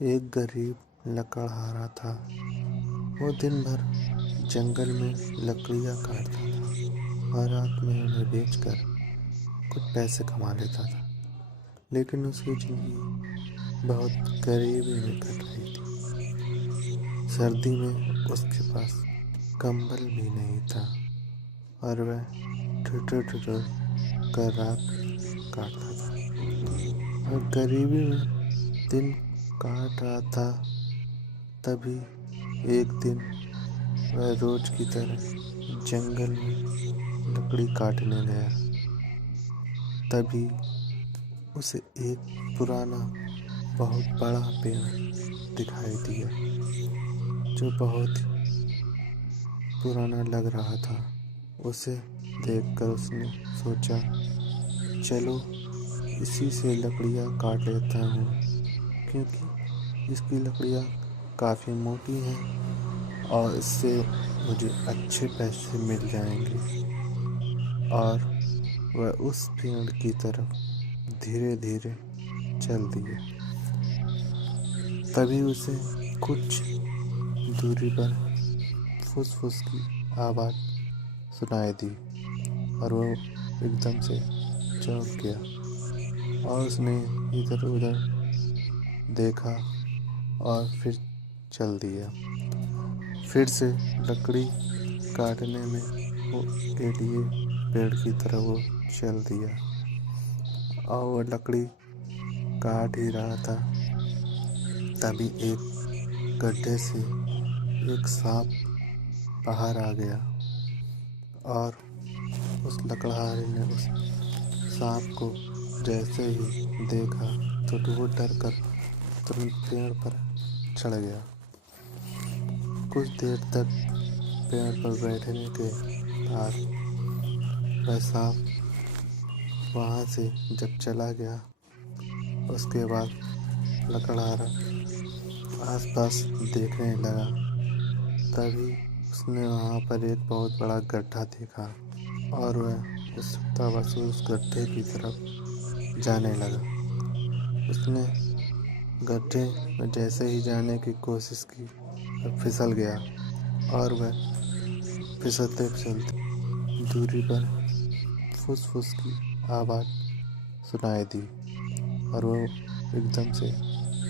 एक गरीब लकड़हारा था। वो दिन भर जंगल में लकड़ियाँ काटता था और रात में उन्हें बेचकर कुछ पैसे कमा लेता था। लेकिन उसकी जिंदगी बहुत गरीबी में कट रही थी। सर्दी में उसके पास कंबल भी नहीं था और वह ठिठुर ठिठुर कर रात काटता था और गरीबी में दिन काट रहा था। तभी एक दिन वह रोज की तरह जंगल में लकड़ी काटने गया। तभी उसे एक पुराना बहुत बड़ा पेड़ दिखाई दिया जो बहुत पुराना लग रहा था। उसे देखकर उसने सोचा, चलो इसी से लकड़ियाँ काट लेता हूँ, क्योंकि इसकी लकड़ियाँ काफ़ी मोटी हैं और इससे मुझे अच्छे पैसे मिल जाएंगे। और वह उस पेड़ की तरफ धीरे धीरे चल दिया। तभी उसे कुछ दूरी पर फुसफुस की आवाज़ सुनाई दी और वो एकदम से चौंक गया और उसने इधर उधर देखा और फिर चल दिया। फिर से लकड़ी काटने में वो के लिए पेड़ की तरफ वो चल दिया और वो लकड़ी काट ही रहा था। तभी एक गड्ढे से एक सांप बाहर आ गया और उस लकड़हारे ने उस सांप को जैसे ही देखा तो वो डर कर तुरंत पेड़ पर चढ़ गया। कुछ देर तक पेड़ पर बैठने के बाद वह सांप वहाँ से जब चला गया, उसके बाद लकड़हारा आसपास देखने लगा। तभी उसने वहाँ पर एक बहुत बड़ा गड्ढा देखा और वह उत्सुकता बस उस गड्ढे की तरफ जाने लगा। उसने गड्ढे में जैसे ही जाने की कोशिश की, वह फिसल गया और वह फिसलते फिसलते दूरी पर फुसफुस की आवाज़ सुनाई दी और वो एकदम से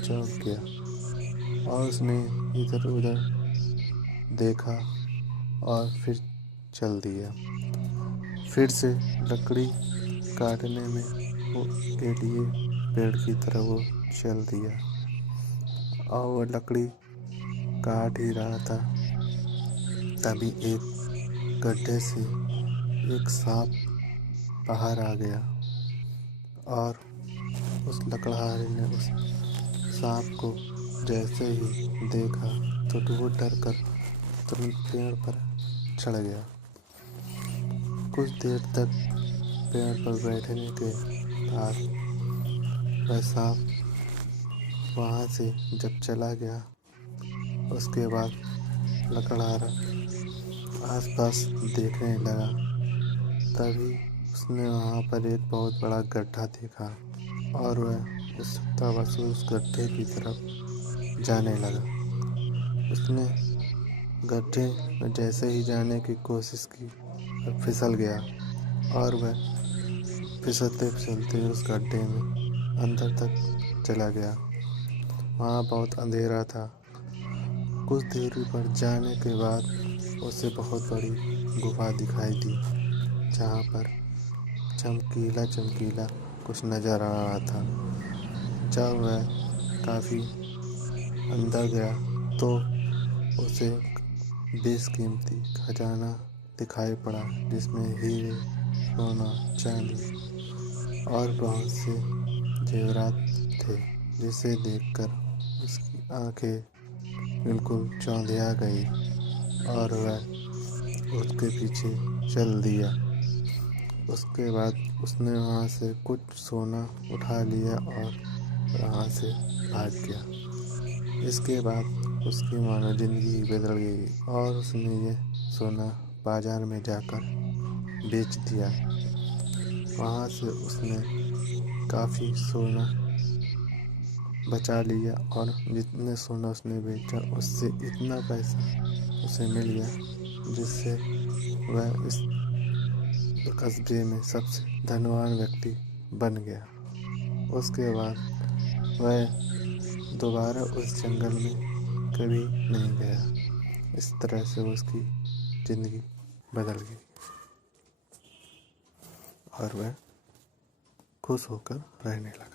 चौंक गया और उसने इधर उधर देखा और फिर चल दिया। फिर से लकड़ी काटने में वो के लिए पेड़ की तरफ वो चल दिया और वो लकड़ी काट ही रहा था। तभी एक गड्ढे से एक सांप बाहर आ गया और उस लकड़हारे ने उस सांप को जैसे ही देखा तो वो डर कर तुरंत पेड़ पर चढ़ गया। कुछ देर तक पेड़ पर बैठने के बाद वह सांप वहाँ से जब चला गया, उसके बाद लकड़हारा आसपास देखने लगा। तभी उसने वहाँ पर एक बहुत बड़ा गड्ढा देखा और वह उत्सुकतावश उस गड्ढे की तरफ जाने लगा। उसने गड्ढे में जैसे ही जाने की कोशिश की, वह फिसल गया और वह फिसलते फिसलते उस गड्ढे में अंदर तक चला गया। वहाँ बहुत अंधेरा था। कुछ दूरी पर जाने के बाद उसे बहुत बड़ी गुफा दिखाई दी, जहाँ पर चमकीला चमकीला कुछ नजर आ रहा था। जब वह काफ़ी अंदर गया तो उसे बेशकीमती खजाना दिखाई पड़ा, जिसमें हीरे, सोना, चांदी और बहुत से जेवरात थे, जिसे देखकर उसकी आंखें बिल्कुल चौंधिया गई और वह उसके पीछे चल दिया। उसके बाद उसने वहाँ से कुछ सोना उठा लिया और वहाँ से भाग गया। इसके बाद उसकी मानो जिंदगी बदल गई और उसने ये सोना बाजार में जाकर बेच दिया। वहाँ से उसने काफ़ी सोना बचा लिया और जितने सोना उसने बेचा उससे इतना पैसा उसे मिल गया जिससे वह इस कस्बे में सबसे धनवान व्यक्ति बन गया। उसके बाद वह दोबारा उस जंगल में कभी नहीं गया। इस तरह से उसकी जिंदगी बदल गई और वह खुश होकर रहने लगा।